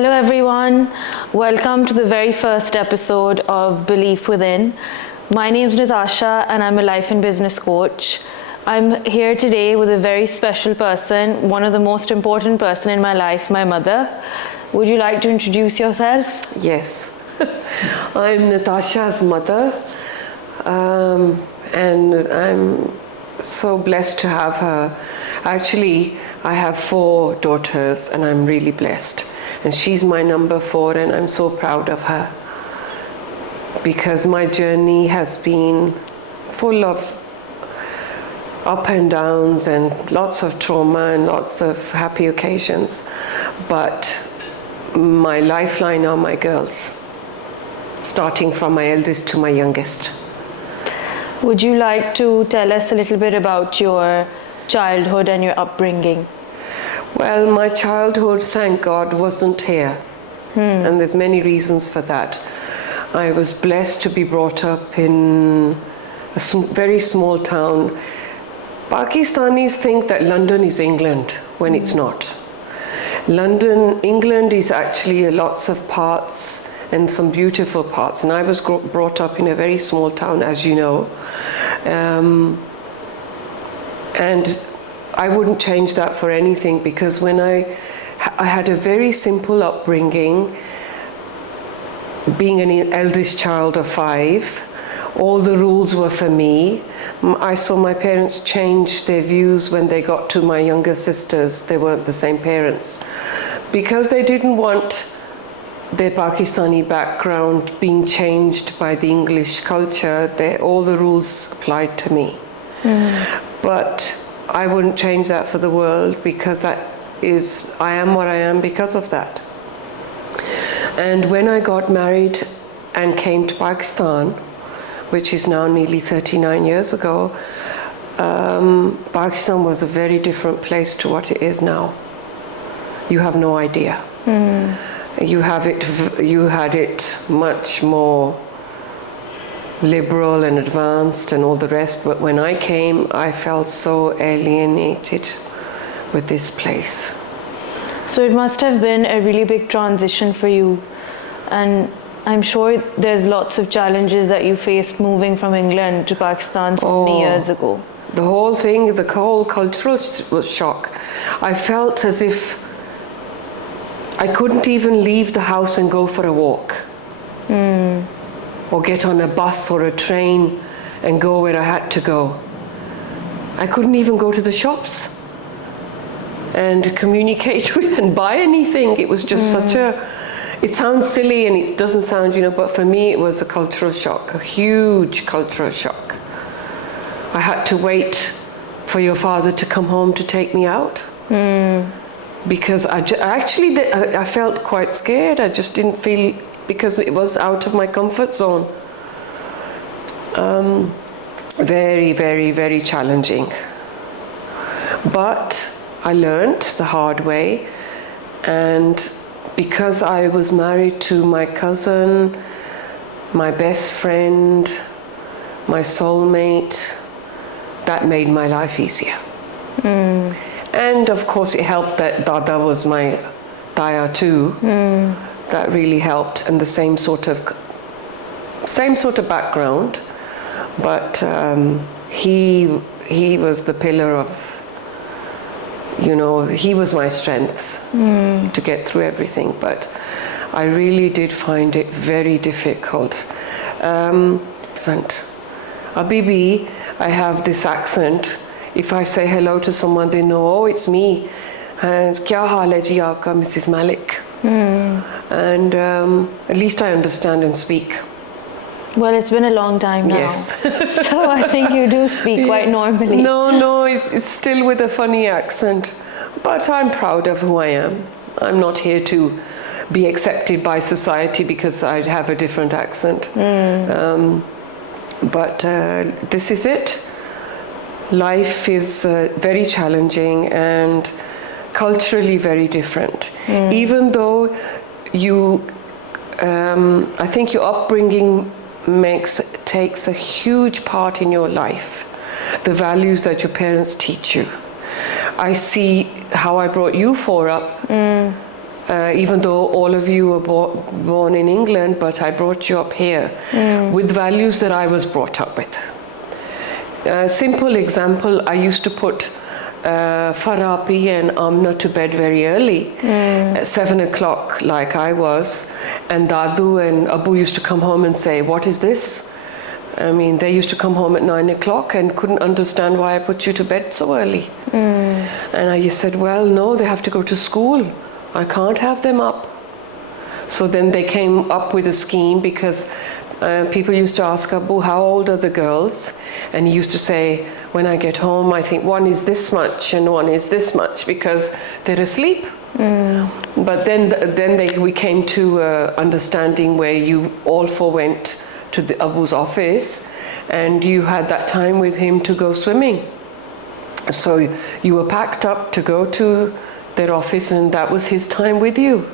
Hello everyone, welcome to the very first episode of Belief Within. My name is Natasha and I'm a life and business coach. I'm here today with a very special person, one of the most important person in my life, my mother. Would you like to introduce yourself? Yes, I'm Natasha's mother, and I'm so blessed to have her. Actually, I have 4 daughters and I'm really blessed. And she's my number 4 and I'm so proud of her. Because my journey has been full of up and downs and lots of trauma and lots of happy occasions. But my lifeline are my girls, starting from my eldest to my youngest. Would you like to tell us a little bit about your childhood and your upbringing? Well, my childhood, thank God, wasn't here. And there's many reasons for that. I was blessed to be brought up in a very small town. Pakistanis think that London is England when it's not. England is actually lots of parts and some beautiful parts. And I was brought up in a very small town, as you know. And I wouldn't change that for anything, because when I had a very simple upbringing, being an eldest child of 5, all the rules were for me. I saw my parents change their views when they got to my younger sisters. They weren't the same parents, because they didn't want their Pakistani background being changed by the English culture. All the rules applied to me. But I wouldn't change that for the world, because I am what I am because of that. And when I got married and came to Pakistan, which is now nearly 39 years ago, Pakistan was a very different place to what it is now. You have no idea. You had it much more liberal and advanced and all the rest, but when I came, I felt so alienated with this place. So it must have been a really big transition for you, and I'm sure there's lots of challenges that you faced moving from England to Pakistan so many years ago. The whole thing, the whole cultural shock. I felt as if I couldn't even leave the house and go for a walk. Or get on a bus or a train and go where I had to go. I couldn't even go to the shops and communicate with and buy anything. It was just it sounds silly and it doesn't sound, but for me it was a cultural shock, a huge cultural shock. I had to wait for your father to come home to take me out. Because I felt quite scared. I just didn't feel, because it was out of my comfort zone. Very, very, very challenging. But I learned the hard way, and because I was married to my cousin, my best friend, my soulmate, that made my life easier. And of course it helped that Dada was my Daya too. That really helped, and the same sort of background, but he was the pillar of, he was my strength to get through everything. But I really did find it very difficult. Accent. Abibi, I have this accent. If I say hello to someone, they know, oh, it's me. And kya haal hai ji aapka, Mrs. Malik? And at least I understand and speak. Well, it's been a long time now. Yes. So I think you do speak quite normally. No, it's still with a funny accent. But I'm proud of who I am. I'm not here to be accepted by society because I have a different accent. But this is it. Life is very challenging and culturally very different. Even though I think your upbringing takes a huge part in your life. The values that your parents teach you. I see how I brought you 4 up even though all of you were born in England, but I brought you up here with values that I was brought up with. A simple example, I used to put Farapi and Amna to bed very early, at 7 o'clock like I was, and Dadu and Abu used to come home and say, "What is this?" I mean, they used to come home at 9 o'clock and couldn't understand why I put you to bed so early. And I said, well, no, they have to go to school. I can't have them up. So then they came up with a scheme, because people used to ask Abu, how old are the girls? And he used to say, when I get home, I think one is this much and one is this much, because they're asleep. But then we came to understanding where you all four went to the Abu's office, and you had that time with him to go swimming. So you were packed up to go to their office, and that was his time with you,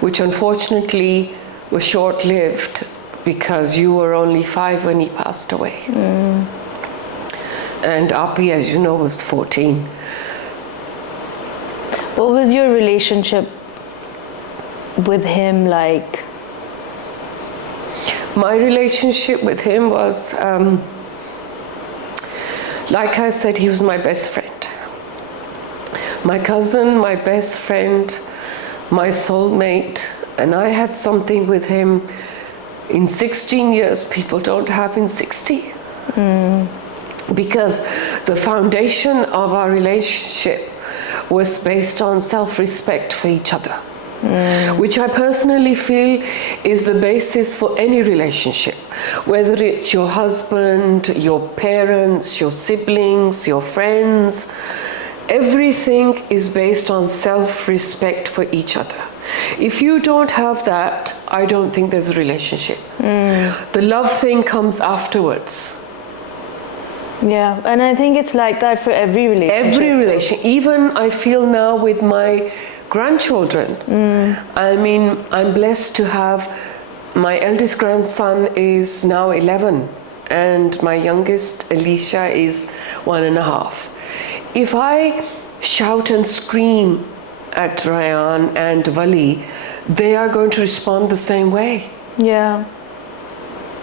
which unfortunately was short-lived, because you were only 5 when he passed away. And Api, as you know, was 14. What was your relationship with him like? My relationship with him was, like I said, he was my best friend. My cousin, my best friend, my soulmate, and I had something with him in 16 years people don't have in 60. Because the foundation of our relationship was based on self-respect for each other. Which I personally feel is the basis for any relationship, whether it's your husband, your parents, your siblings, your friends. Everything is based on self-respect for each other. If you don't have that, I don't think there's a relationship. The love thing comes afterwards. Yeah, and I think it's like that for every relationship. Every relationship. Even I feel now with my grandchildren. I mean, I'm blessed to have, my eldest grandson is now 11, and my youngest, Alicia, is 1.5. If I shout and scream at Ryan and Vali, they are going to respond the same way. Yeah.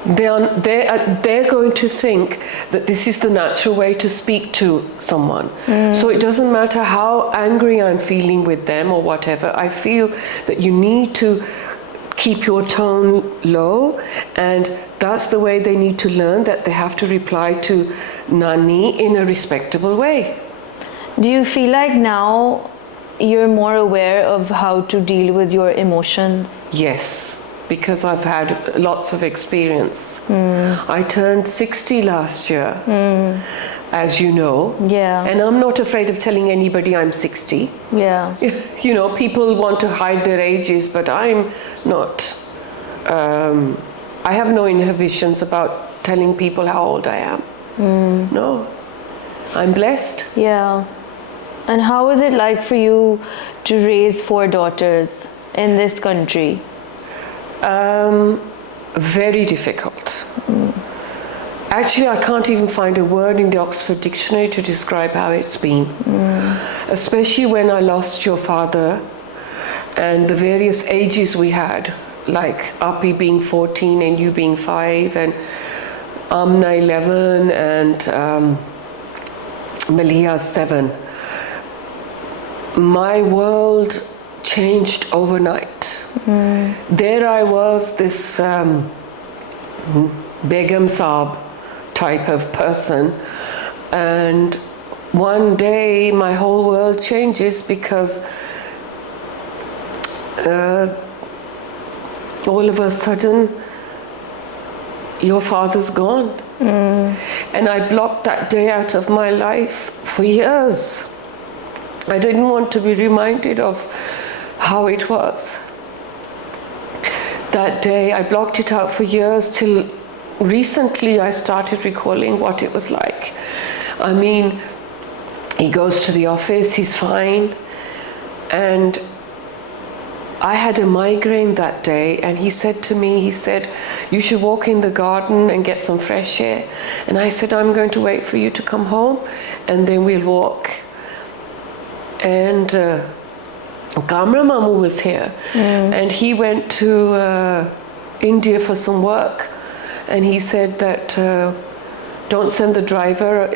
They're going to think that this is the natural way to speak to someone. So it doesn't matter how angry I'm feeling with them or whatever, I feel that you need to keep your tone low, and that's the way they need to learn, that they have to reply to Nani in a respectable way. Do you feel like now you're more aware of how to deal with your emotions? Yes, because I've had lots of experience. I turned 60 last year, as you know. Yeah. And I'm not afraid of telling anybody I'm 60. Yeah. You know, people want to hide their ages, but I'm not. I have no inhibitions about telling people how old I am. No, I'm blessed. Yeah. And how is it like for you to raise 4 daughters in this country? Very difficult. Actually, I can't even find a word in the Oxford Dictionary to describe how it's been. Especially when I lost your father, and the various ages we had, like Api being 14 and you being 5, and Amna 11 and Malia 7. My world changed overnight. There I was, this Begum Saab type of person, and one day my whole world changes, because all of a sudden your father's gone. And I blocked that day out of my life for years. I didn't want to be reminded of how it was. That day I blocked it out for years, till recently I started recalling what it was like. I mean, he goes to the office, he's fine, and I had a migraine that day, and he said to me, he said, you should walk in the garden and get some fresh air. And I said, I'm going to wait for you to come home and then we'll walk. And Kamra Mamu was here, and he went to India for some work, and he said that don't send the driver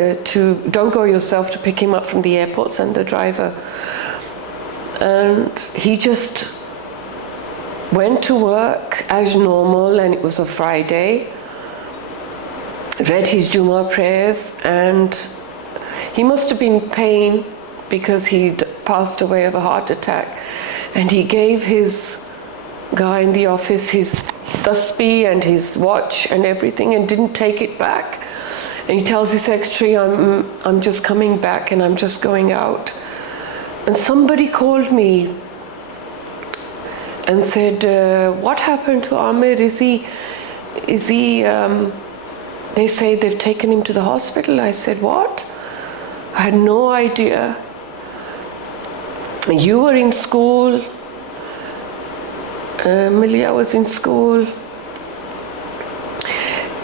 don't go yourself to pick him up from the airport, send the driver. And he just went to work as normal, and it was a Friday, read his Jummah prayers, and he must have been in pain because he'd passed away of a heart attack. And he gave his guy in the office his tasbih and his watch and everything, and didn't take it back. And he tells his secretary, I'm just coming back and I'm just going out. And somebody called me and said, what happened to Ahmed? Is he, they say they've taken him to the hospital. I said, what? I had no idea. You were in school. Milia was in school.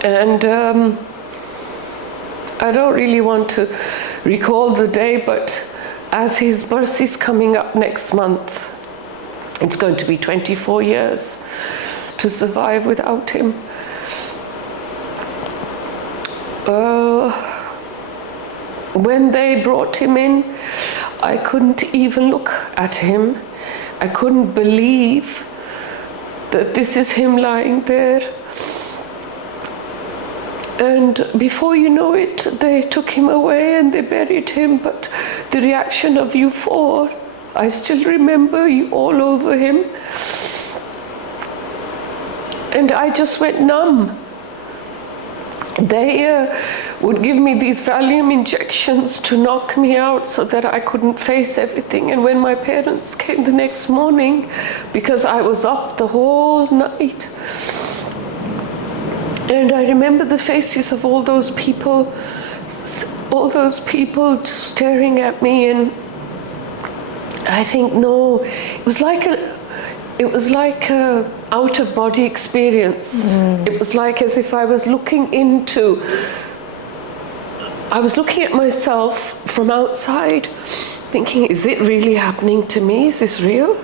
And I don't really want to recall the day, but as his birth is coming up next month, it's going to be 24 years to survive without him. When they brought him in, I couldn't even look at him. I couldn't believe that this is him lying there. And before you know it, they took him away and they buried him. But the reaction of you four, I still remember you all over him. And I just went numb. They would give me these Valium injections to knock me out so that I couldn't face everything. And when my parents came the next morning, because I was up the whole night, and I remember the faces of all those people just staring at me, and I think, no, it was like a out-of-body experience. It was like as if I was looking at myself from outside, thinking, is it really happening to me? Is this real?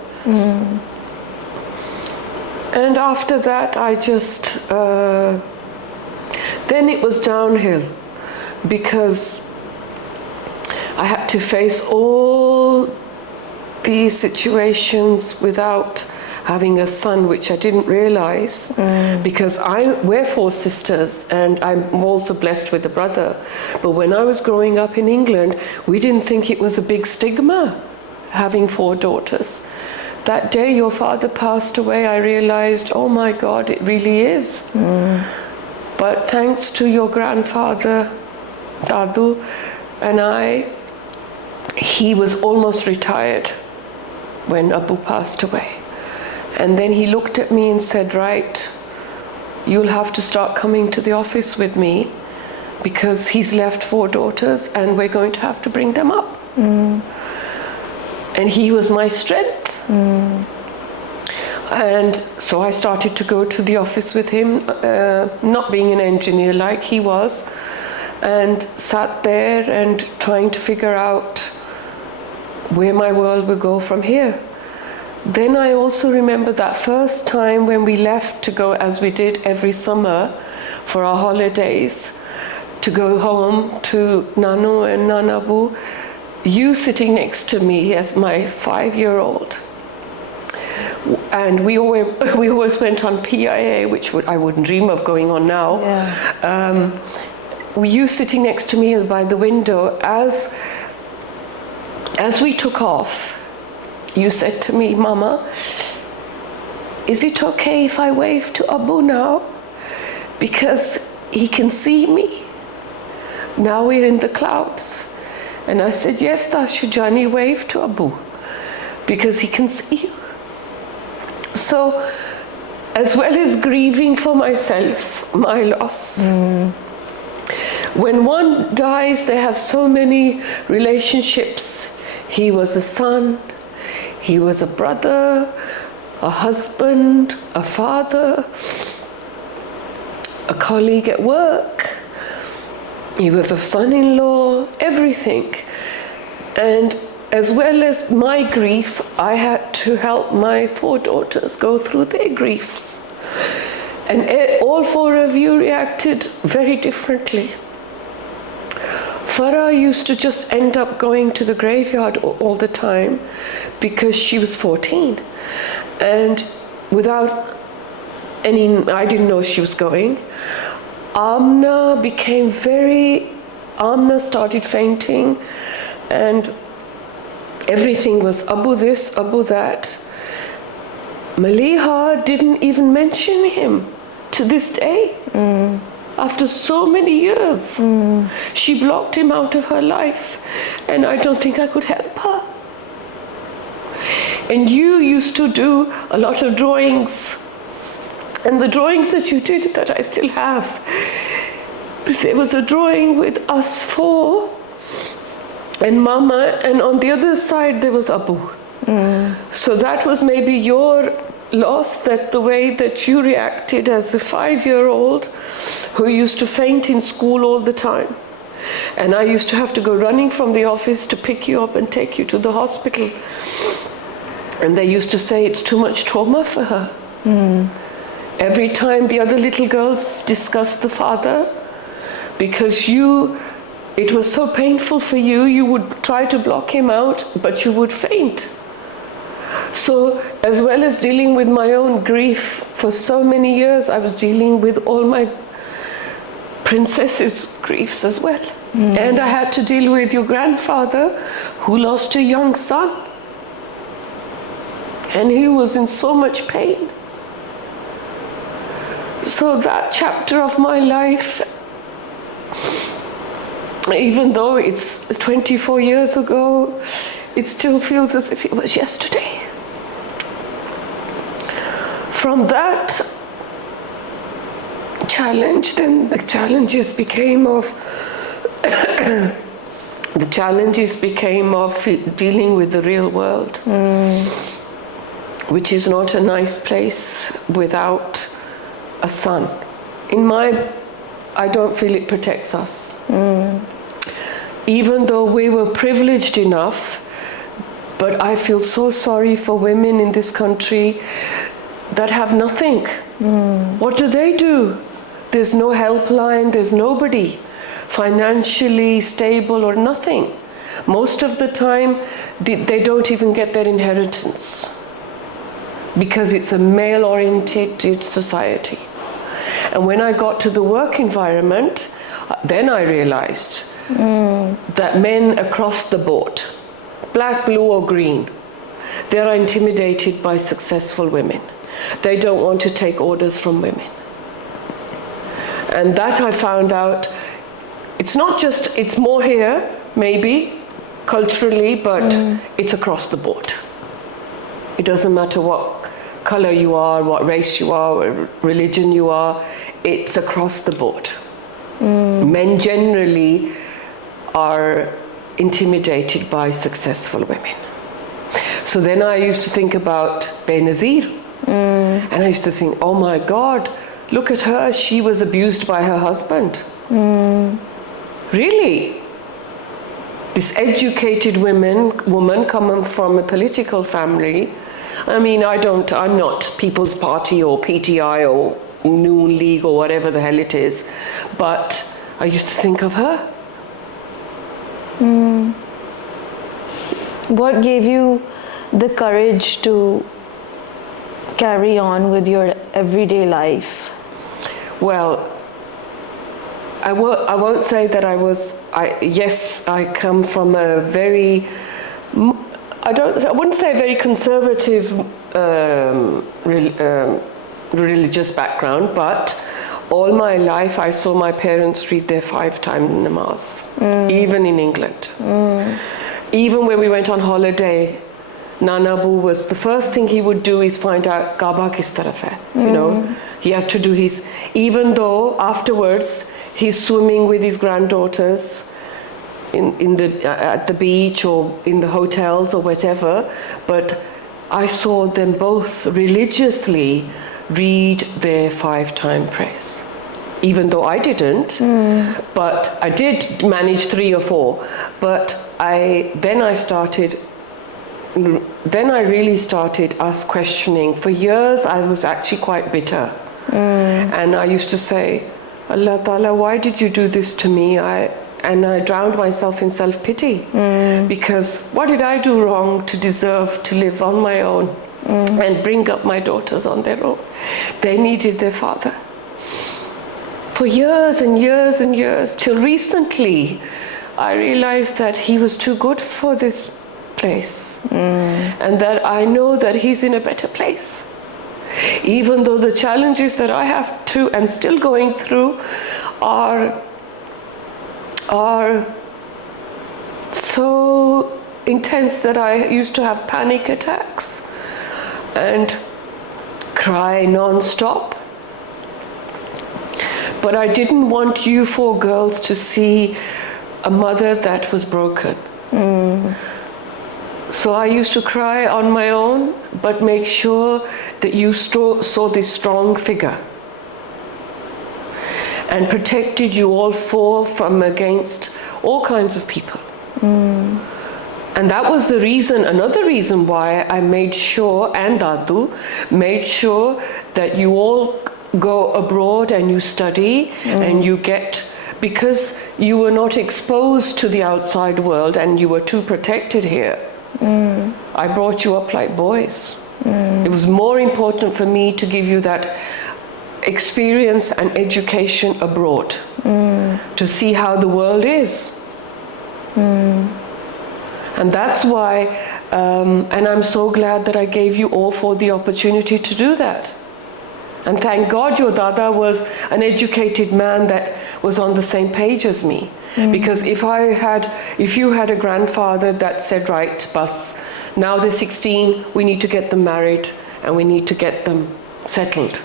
And after that, I just, then it was downhill, because I had to face all these situations without having a son, which I didn't realize, because we're four sisters, and I'm also blessed with a brother. But when I was growing up in England, we didn't think it was a big stigma having four daughters. That day your father passed away, I realized, oh my God, it really is. But thanks to your grandfather, Dadu, and he was almost retired when Abu passed away. And then he looked at me and said, right, you'll have to start coming to the office with me, because he's left four daughters and we're going to have to bring them up. And he was my strength. And so I started to go to the office with him, not being an engineer like he was, and sat there and trying to figure out where my world would go from here. Then I also remember that first time when we left to go, as we did every summer for our holidays, to go home to Nanu and Nanabu, you sitting next to me as my 5-year-old. And we always went on PIA, which I wouldn't dream of going on now. You sitting next to me by the window, as we took off, you said to me, Mama, is it okay if I wave to Abu now? Because he can see me. Now we're in the clouds. And I said, yes, Dashujani, wave to Abu, because he can see you. So, as well as grieving for myself, my loss, when one dies, they have so many relationships. He was a son, he was a brother, a husband, a father, a colleague at work. He was a son-in-law, everything. And as well as my grief, I had to help my 4 daughters go through their griefs. And all 4 of you reacted very differently. Farah used to just end up going to the graveyard all the time because she was 14. And without I didn't know she was going. Amna started fainting, and everything was Abu this, Abu that. Maliha didn't even mention him to this day. After so many years, she blocked him out of her life, and I don't think I could help her. And you used to do a lot of drawings, and the drawings that you did that I still have, there was a drawing with us 4 and Mama, and on the other side there was Abu. So that was maybe your loss, that the way that you reacted as a 5-year-old who used to faint in school all the time. And I used to have to go running from the office to pick you up and take you to the hospital. And they used to say it's too much trauma for her. Every time the other little girls discussed the father, because it was so painful for you, you would try to block him out, but you would faint. So, as well as dealing with my own grief for so many years, I was dealing with all my princesses' griefs as well. And I had to deal with your grandfather, who lost a young son. And he was in so much pain. So that chapter of my life, even though it's 24 years ago, it still feels as if it was yesterday. From that challenge, then the challenges became of dealing with the real world, which is not a nice place without a son. I don't feel it protects us. Even though we were privileged enough, but I feel so sorry for women in this country that have nothing. What do they do? There's no helpline, there's nobody financially stable or nothing. Most of the time, they don't even get their inheritance because it's a male-oriented society. And when I got to the work environment, then I realized that men across the board, black, blue or green, they are intimidated by successful women. They don't want to take orders from women. And that I found out, it's not just, it's more here, maybe, culturally, but it's across the board. It doesn't matter what color you are, what race you are, what religion you are, it's across the board. Men generally are intimidated by successful women. So then I used to think about Benazir. And I used to think, oh my God, look at her, she was abused by her husband. Really? This educated woman coming from a political family. I mean, I'm not People's Party or PTI or Noon League or whatever the hell it is, but I used to think of her. What gave you the courage to carry on with your everyday life? Well, I won't say that I come from a very, I wouldn't say a very conservative religious background, but all my life I saw my parents read their 5-time namaz, even in England. Even when we went on holiday, Nanabu was, the first thing he would do is find out Kaaba kis taraf hai, you know. He had to do his, even though afterwards he's swimming with his granddaughters at the beach or in the hotels or whatever, but I saw them both religiously read their 5-time prayers. Even though I didn't, but I did manage 3 or 4, but then I started then I really started us questioning. For years, I was actually quite bitter. And I used to say, Allah Ta'ala, why did you do this to me? And I drowned myself in self-pity. Because what did I do wrong to deserve to live on my own and bring up my daughters on their own? They needed their father. For years and years and years, till recently, I realized that he was too good for this place. And that I know that he's in a better place. Even though the challenges that I have to and still going through are so intense that I used to have panic attacks and cry non-stop. But I didn't want you 4 girls to see a mother that was broken. So I used to cry on my own, but make sure that you saw this strong figure and protected you all 4 from against all kinds of people. And that was the reason, another reason why I made sure, and Dadu made sure, that you all go abroad and you study and you get, because you were not exposed to the outside world and you were too protected here. I brought you up like boys. It was more important for me to give you that experience and education abroad, to see how the world is. And that's why, and I'm so glad that I gave you all 4 the opportunity to do that. And thank God your Dada was an educated man that was on the same page as me. Because if you had a grandfather that said, right, bus, now they're 16, we need to get them married and we need to get them settled.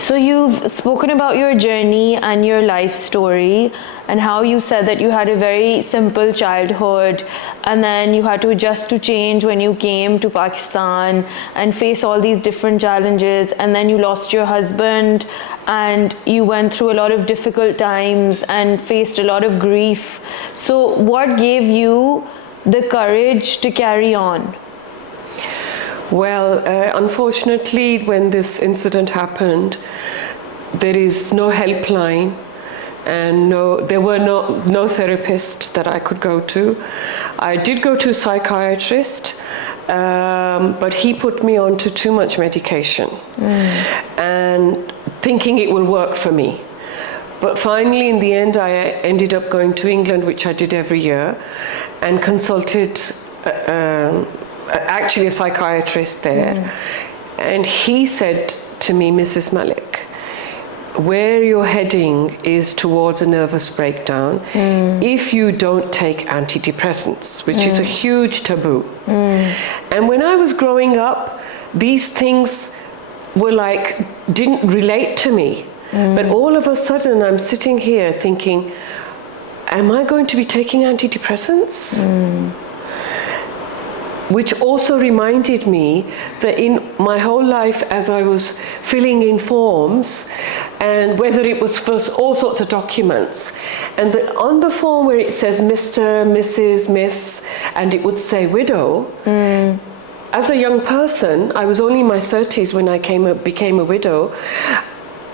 So you've spoken about your journey and your life story and how you said that you had a very simple childhood and then you had to adjust to change when you came to Pakistan and face all these different challenges, and then you lost your husband and you went through a lot of difficult times and faced a lot of grief. So what gave you the courage to carry on? Well, unfortunately, when this incident happened, there is no helpline and there were no therapist that I could go to. I did go to a psychiatrist, but he put me on to too much medication and thinking it will work for me. But finally, in the end, I ended up going to England, which I did every year, and consulted actually a psychiatrist there. And he said to me, Mrs. Malik, where you're heading is towards a nervous breakdown if you don't take antidepressants, which is a huge taboo. And when I was growing up, these things were like, didn't relate to me. But all of a sudden I'm sitting here thinking, am I going to be taking antidepressants? Which also reminded me that in my whole life, as I was filling in forms, and whether it was for all sorts of documents, and on the form where it says Mr., Mrs., Miss, and it would say widow, as a young person, I was only in my 30s when I became a widow,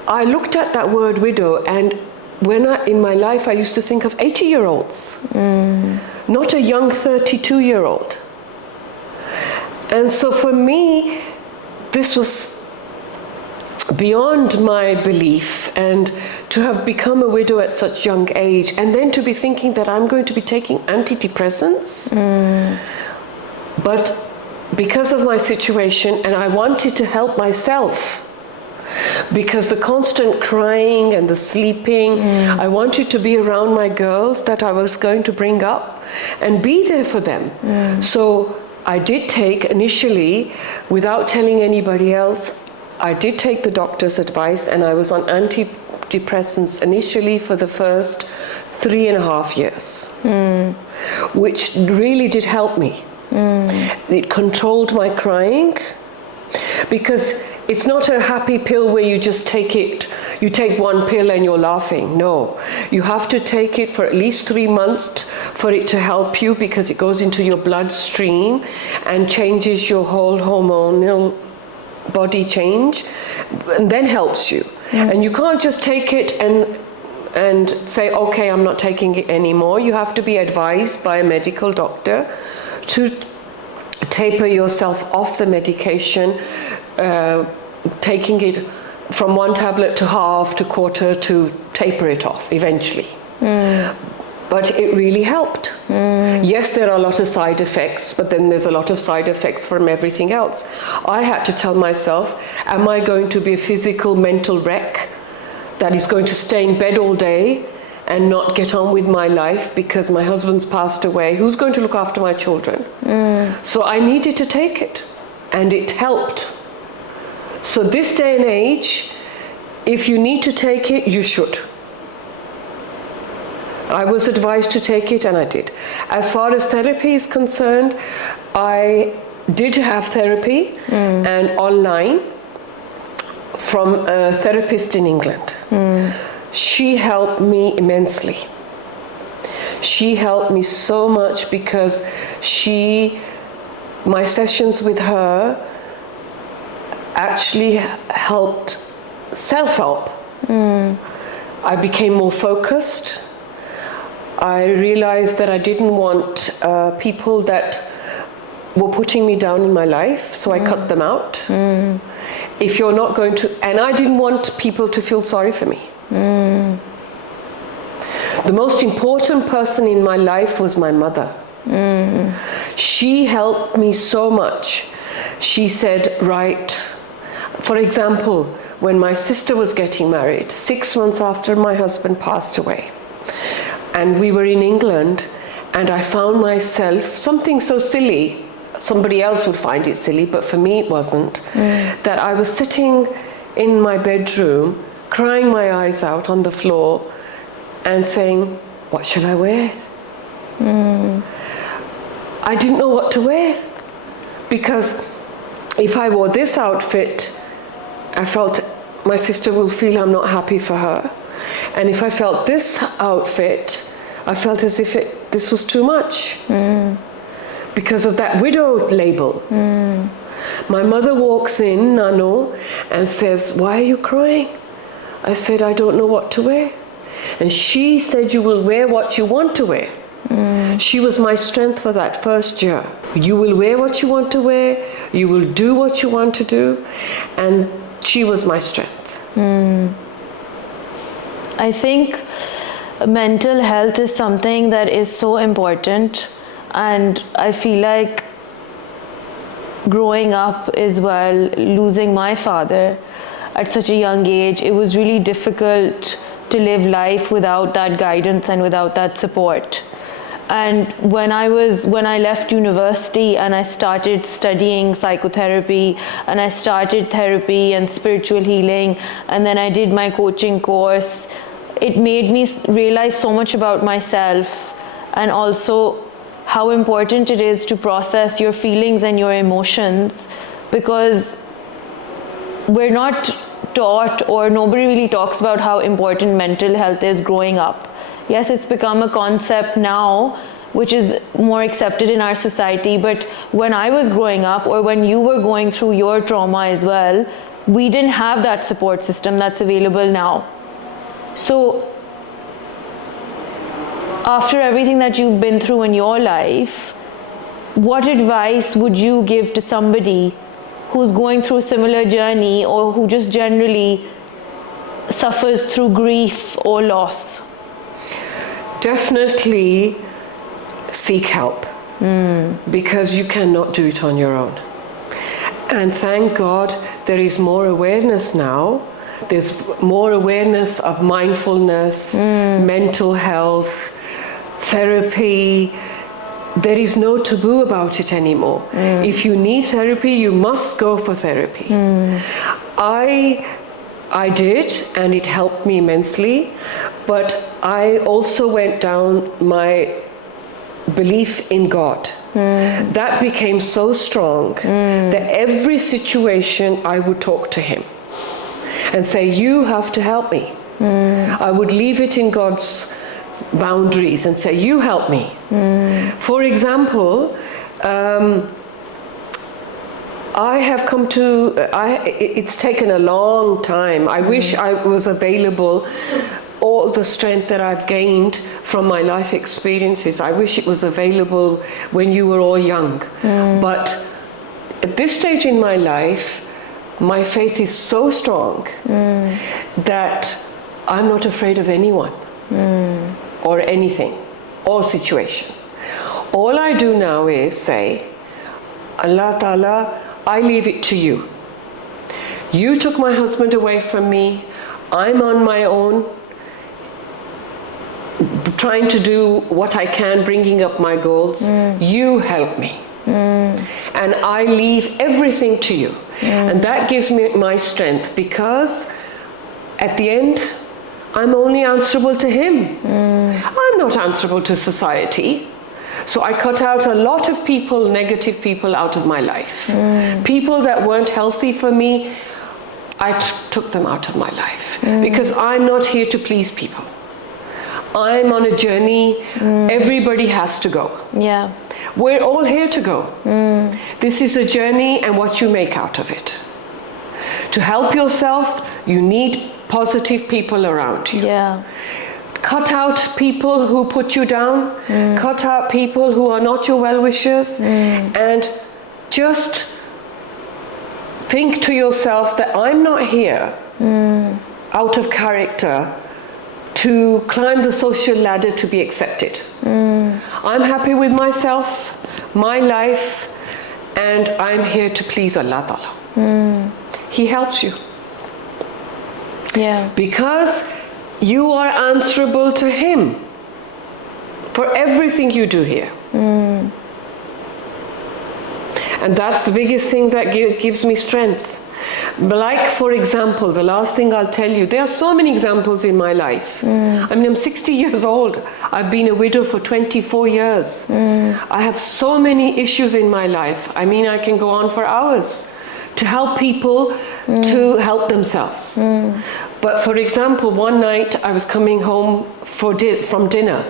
I looked at that word widow, and in my life I used to think of 80-year-olds, not a young 32-year-old. And so for me, this was beyond my belief, and to have become a widow at such young age, and then to be thinking that I'm going to be taking antidepressants. But because of my situation, and I wanted to help myself, because the constant crying and the sleeping, I wanted to be around my girls that I was going to bring up and be there for them. So I did take initially, without telling anybody else, I did take the doctor's advice, and I was on antidepressants initially for the first 3.5 years, which really did help me. It controlled my crying, because it's not a happy pill where you just take it, you take one pill and you're laughing. No, you have to take it for at least 3 months for it to help you, because it goes into your bloodstream and changes your whole hormonal body change, and then helps you. And you can't just take it and say, okay, I'm not taking it anymore. You have to be advised by a medical doctor to taper yourself off the medication, taking it from 1 tablet to half to quarter, to taper it off eventually. But it really helped. Yes, there are a lot of side effects, but then there's a lot of side effects from everything else. I had to tell myself, am I going to be a physical, mental wreck that is going to stay in bed all day and not get on with my life because my husband's passed away? Who's going to look after my children? So I needed to take it, and it helped. So this day and age, if you need to take it, you should. I was advised to take it, and I did. As far as therapy is concerned, I did have therapy and online from a therapist in England. She helped me immensely. She helped me so much, because my sessions with her actually helped self-help. I became more focused. I realized that I didn't want people that were putting me down in my life, so I cut them out. If you're not going to, and I didn't want people to feel sorry for me. The most important person in my life was my mother. She helped me so much. She said, right, for example, when my sister was getting married, 6 months after my husband passed away, and we were in England, and I found myself, something so silly, somebody else would find it silly, but for me it wasn't, that I was sitting in my bedroom, crying my eyes out on the floor, and saying, what should I wear? I didn't know what to wear, because if I wore this outfit, I felt my sister will feel I'm not happy for her. And if I felt this outfit, I felt as if this was too much, because of that widow label. My mother walks in, Nano, and says, why are you crying? I said, I don't know what to wear. And she said, you will wear what you want to wear. She was my strength for that first year. You will wear what you want to wear, you will do what you want to do, and she was my strength. I think mental health is something that is so important, and I feel like growing up as well, losing my father at such a young age, it was really difficult to live life without that guidance and without that support. And when I left university and I started studying psychotherapy, and I started therapy and spiritual healing, and then I did my coaching course, it made me realize so much about myself, and also how important it is to process your feelings and your emotions, because we're not taught, or nobody really talks about how important mental health is growing up. Yes, it's become a concept now which is more accepted in our society, but when I was growing up, or when you were going through your trauma as well, we didn't have that support system that's available now. So after everything that you've been through in your life, what advice would you give to somebody who's going through a similar journey, or who just generally suffers through grief or loss? Definitely seek help, because you cannot do it on your own. And thank God there is more awareness now. There's more awareness of mindfulness, mental health, therapy. There is no taboo about it anymore. If you need therapy, you must go for therapy. I did, and it helped me immensely, but I also went down my belief in God. That became so strong that every situation I would talk to him. and say, you have to help me. I would leave it in God's boundaries and say, you help me. For example, I have come to, it's taken a long time. I wish I was available. All the strength that I've gained from my life experiences, I wish it was available when you were all young. But at this stage in my life, my faith is so strong that I'm not afraid of anyone or anything or situation. All I do now is say, Allah Ta'ala, I leave it to you. You took my husband away from me. I'm on my own, trying to do what I can, bringing up my goals. You help me. And I leave everything to you. And that gives me my strength, because at the end, I'm only answerable to him. I'm not answerable to society. So I cut out a lot of people, negative people, out of my life. People that weren't healthy for me, I took them out of my life. Because I'm not here to please people. I'm on a journey. Everybody has to go. Yeah. We're all here to go. This is a journey, and what you make out of it. To help yourself, you need positive people around you. Yeah. Cut out people who put you down. Cut out people who are not your well-wishers. And just think to yourself that I'm not here out of character to climb the social ladder to be accepted. I'm happy with myself, my life, and I'm here to please Allah Ta'ala. He helps you. Yeah. Because you are answerable to him for everything you do here. And that's the biggest thing that gives me strength. Like, for example, the last thing I'll tell you, there are so many examples in my life. I mean, I'm 60 years old. I've been a widow for 24 years. I have so many issues in my life. I mean, I can go on for hours to help people to help themselves. But for example, one night I was coming home from dinner,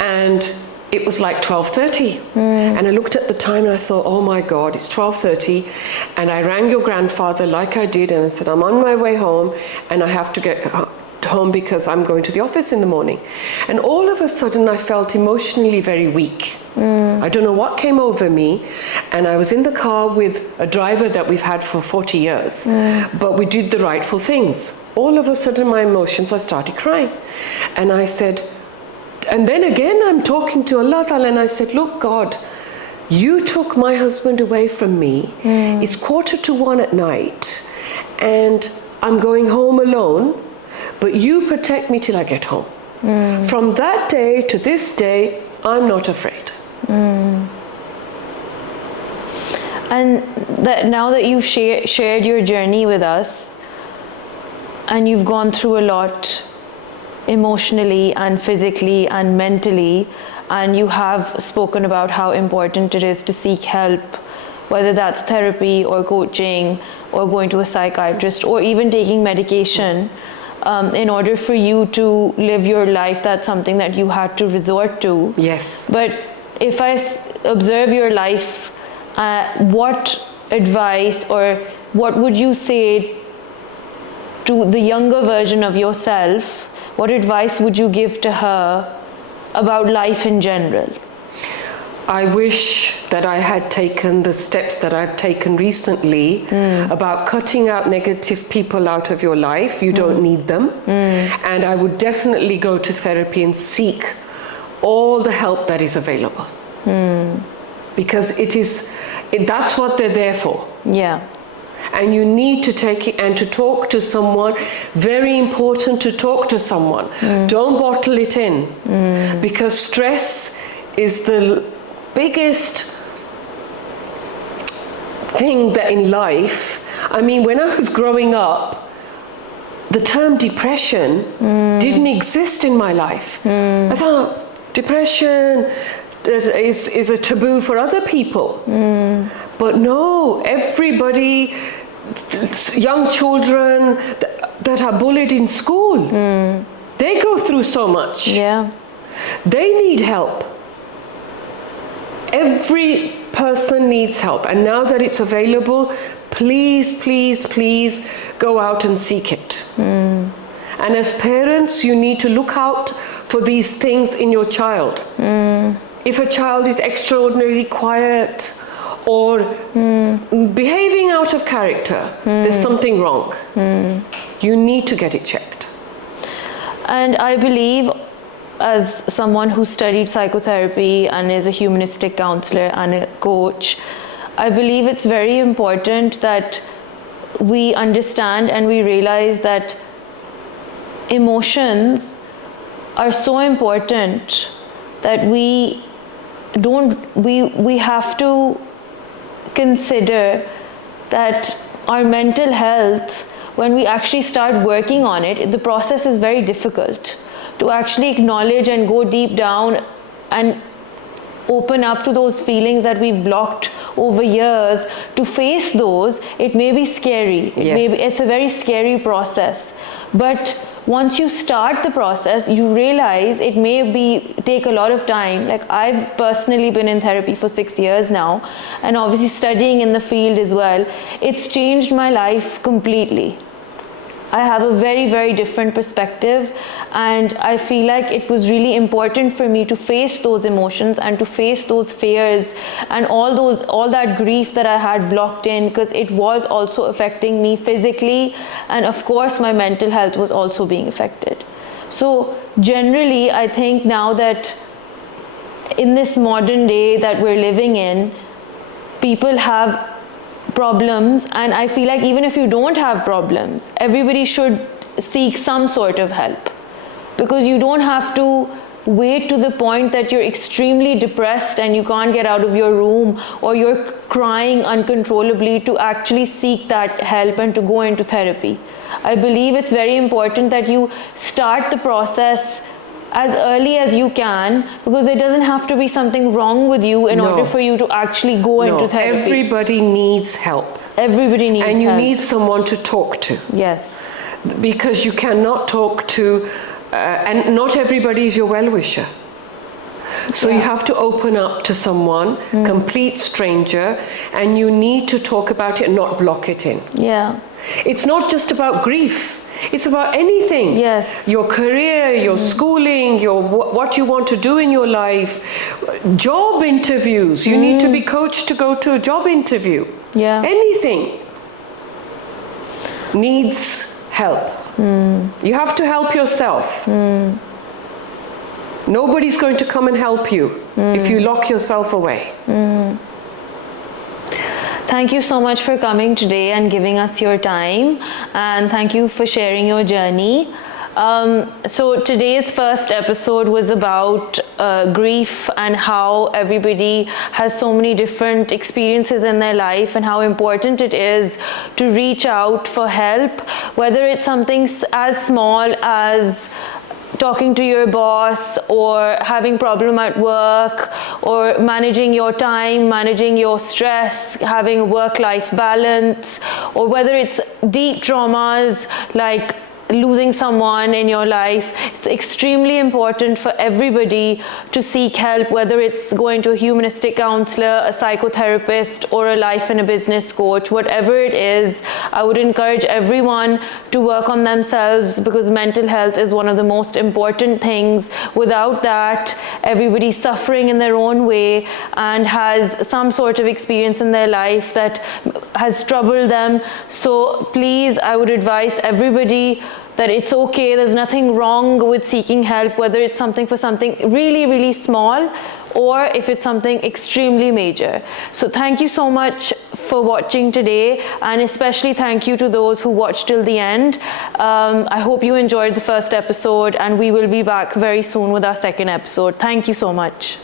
and it was like 12:30. And I looked at the time and I thought, oh my God, it's 12:30. And I rang your grandfather like I did, and I said, I'm on my way home and I have to get home because I'm going to the office in the morning. And all of a sudden I felt emotionally very weak. I don't know what came over me, and I was in the car with a driver that we've had for 40 years, but we did the rightful things. All of a sudden my emotions, I started crying. And I said, and then again I'm talking to Allah Ta'ala, and I said, look God, you took my husband away from me. It's 1:45 at night and I'm going home alone, but you protect me till I get home. From that day to this day, I'm not afraid. And that now that you've shared your journey with us, and you've gone through a lot emotionally and physically and mentally, and you have spoken about how important it is to seek help, whether that's therapy or coaching or going to a psychiatrist or even taking medication, in order for you to live your life. That's something that you had to resort to. Yes. But if I observe your life, what advice or what would you say to the younger version of yourself? What advice would you give to her about life in general? I wish that I had taken the steps that I've taken recently about cutting out negative people out of your life. You don't need them. And I would definitely go to therapy and seek all the help that is available. Because that's what they're there for. Yeah. And you need to take it and to talk to someone. Very important to talk to someone. Don't bottle it in. Because stress is the biggest thing that in life. I mean, when I was growing up, the term depression didn't exist in my life. I thought depression is a taboo for other people. But no, everybody young children that are bullied in school. They go through so much. Yeah. They need help. Every person needs help. And now that it's available, please, please, please go out and seek it. And as parents, you need to look out for these things in your child. If a child is extraordinarily quiet or behaving out of character, there's something wrong. You need to get it checked. And I believe, as someone who studied psychotherapy and is a humanistic counselor and a coach, I believe it's very important that we understand and we realize that emotions are so important that we have to consider that our mental health, when we actually start working on it, the process is very difficult to actually acknowledge and go deep down and open up to those feelings that we've blocked over years. To face those, it may be scary. It's a very scary process. But once you start the process, you realize it may take a lot of time. Like, I've personally been in therapy for 6 years now, and obviously studying in the field as well. It's changed my life completely. I have a very, very different perspective, and I feel like it was really important for me to face those emotions and to face those fears and all that grief that I had blocked in, because it was also affecting me physically, and of course my mental health was also being affected. So generally, I think now that in this modern day that we're living in, people have problems, and I feel like even if you don't have problems, everybody should seek some sort of help, because you don't have to wait to the point that you're extremely depressed and you can't get out of your room or you're crying uncontrollably to actually seek that help and to go into therapy. I believe it's very important that you start the process as early as you can, because there doesn't have to be something wrong with you in order for you to actually go into therapy. Everybody needs help. Everybody needs help. And you need someone to talk to. Yes. Because you cannot talk to, and not everybody is your well-wisher. So you have to open up to someone, complete stranger, and you need to talk about it and not block it in. Yeah. It's not just about grief. It's about anything. Yes. Your career, your schooling, what you want to do in your life, job interviews. You need to be coached to go to a job interview. Yeah. Anything needs help. You have to help yourself. Nobody's going to come and help you if you lock yourself away. Thank you so much for coming today and giving us your time, and thank you for sharing your journey. So today's first episode was about grief and how everybody has so many different experiences in their life, and how important it is to reach out for help, whether it's something as small as talking to your boss, or having problem at work, or managing your time, managing your stress, having a work-life balance, or whether it's deep traumas like losing someone in your life. It's extremely important for everybody to seek help, whether it's going to a humanistic counselor, a psychotherapist, or a life and a business coach. Whatever it is, I would encourage everyone to work on themselves, because mental health is one of the most important things. Without that, everybody's suffering in their own way and has some sort of experience in their life that has troubled them. So please, I would advise everybody that it's okay, there's nothing wrong with seeking help, whether it's something really, really small, or if it's something extremely major. So thank you so much for watching today, and especially thank you to those who watched till the end. I hope you enjoyed the first episode, and we will be back very soon with our second episode. Thank you so much.